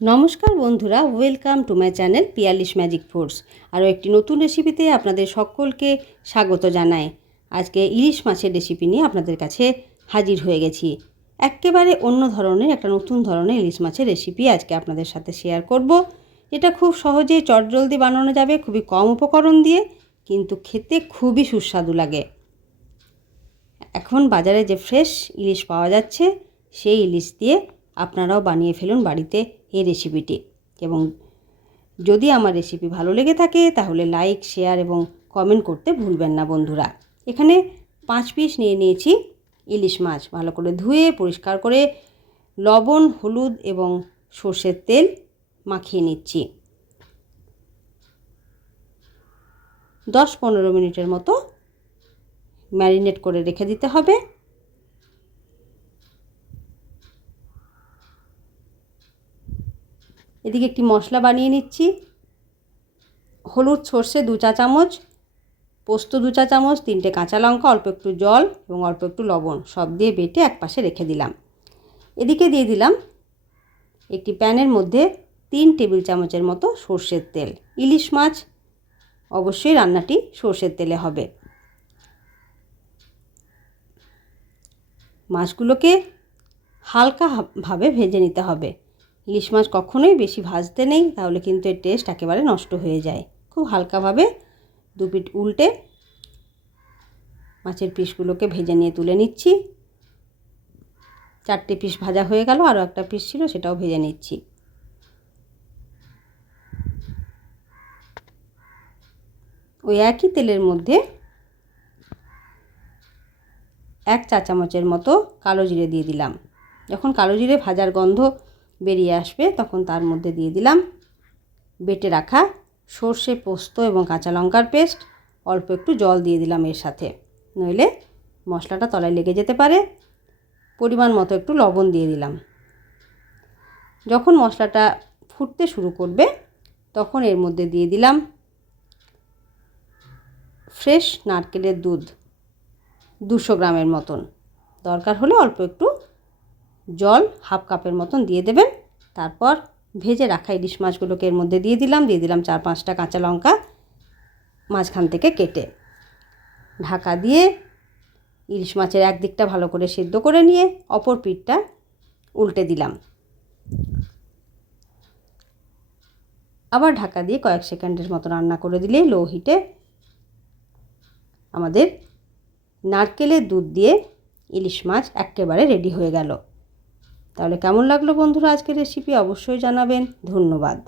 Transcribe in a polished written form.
নমস্কার বন্ধুরা, welcome to my channel Piyali's magic foods. আরও একটি নতুন রেসিপিতে আপনাদের সকলকে স্বাগত জানাই। আজকে ইলিশ মাছের রেসিপি নিয়ে আপনাদের কাছে হাজির হয়ে গেছি। একেবারে অন্য ধরনের একটা নতুন ধরনের ইলিশ মাছের রেসিপি আজকে আপনাদের সাথে শেয়ার করব। এটা খুব সহজেই চটজলদি বানানো যাবে, খুবই কম উপকরণ দিয়ে, কিন্তু খেতে খুবই সুস্বাদু লাগে। এখন বাজারে যে ফ্রেশ ইলিশ পাওয়া যাচ্ছে, সেই ইলিশ দিয়ে আপনারাও বানিয়ে ফেলুন বাড়িতে এই রেসিপিটি। এবং যদি আমার রেসিপি ভালো লেগে থাকে তাহলে লাইক, শেয়ার এবং কমেন্ট করতে ভুলবেন না বন্ধুরা। এখানে 5 পিস নিয়ে নিয়েছি ইলিশ মাছ। ভালো করে ধুয়ে পরিষ্কার করে লবণ, হলুদ এবং সর্ষের তেল মাখিয়ে নিচ্ছি। 10-15 মিনিটের মতো ম্যারিনেট করে রেখে দিতে হবে। এদিকে একটি মশলা বানিয়ে নিচ্ছি। হলুদ, সর্ষে 2 চা চামচ, পোস্ত 2 চা চামচ, 3টে কাঁচা লঙ্কা, অল্প একটু জল এবং অল্প একটু লবণ সব দিয়ে বেটে একপাশে রেখে দিলাম। এদিকে দিয়ে দিলাম একটি প্যানের মধ্যে 3 টেবিল চামচের মতো সর্ষের তেল। ইলিশ মাছ অবশ্যই রান্নাটি সর্ষের তেলে হবে। মাছগুলোকে হালকাভাবে ভেজে নিতে হবে। ইলিশ মাছ কখনোই বেশি ভাজতে নেই, তাহলে কিন্তু এর টেস্ট একেবারে নষ্ট হয়ে যায়। খুব হালকাভাবে 2 পিঠ উল্টে মাছের পিসগুলোকে ভেজে নিয়ে তুলে নিচ্ছি। 4টে পিস ভাজা হয়ে গেল, আরও একটা পিস ছিল সেটাও ভেজে নিচ্ছি। ওই একই তেলের মধ্যে 1 চা চামচের মতো কালো জিরে দিয়ে দিলাম। যখন কালো জিরে ভাজার গন্ধ বেরিয়ে আসবে তখন তার মধ্যে দিয়ে দিলাম বেটে রাখা সর্ষে, পোস্ত এবং কাঁচা লঙ্কার পেস্ট। অল্প একটু জল দিয়ে দিলাম এর সাথে, নইলে মশলাটা তলায় লেগে যেতে পারে। পরিমাণ মতো একটু লবণ দিয়ে দিলাম। যখন মশলাটা ফুটতে শুরু করবে তখন এর মধ্যে দিয়ে দিলাম ফ্রেশ নারকেলের দুধ 200 গ্রামের মতন। দরকার হলে অল্প একটু জল 1/2 কাপের মতন দিয়ে দেবেন। তারপর ভেজে রাখা ইলিশ মাছগুলোকে এর মধ্যে দিয়ে দিলাম 4-5টা কাঁচা লঙ্কা মাঝখান থেকে কেটে। ঢাকা দিয়ে ইলিশ মাছের একদিকটা ভালো করে সিদ্ধ করে নিয়ে অপর পিঠটা উল্টে দিলাম। আবার ঢাকা দিয়ে কয়েক সেকেন্ডের মতো রান্না করে দিলেই লো হিটে আমাদের নারকেলের দুধ দিয়ে ইলিশ মাছ একেবারে রেডি হয়ে গেল। তাহলে কেমন লাগলো বন্ধুরা আজকের রেসিপি অবশ্যই জানাবেন। ধন্যবাদ।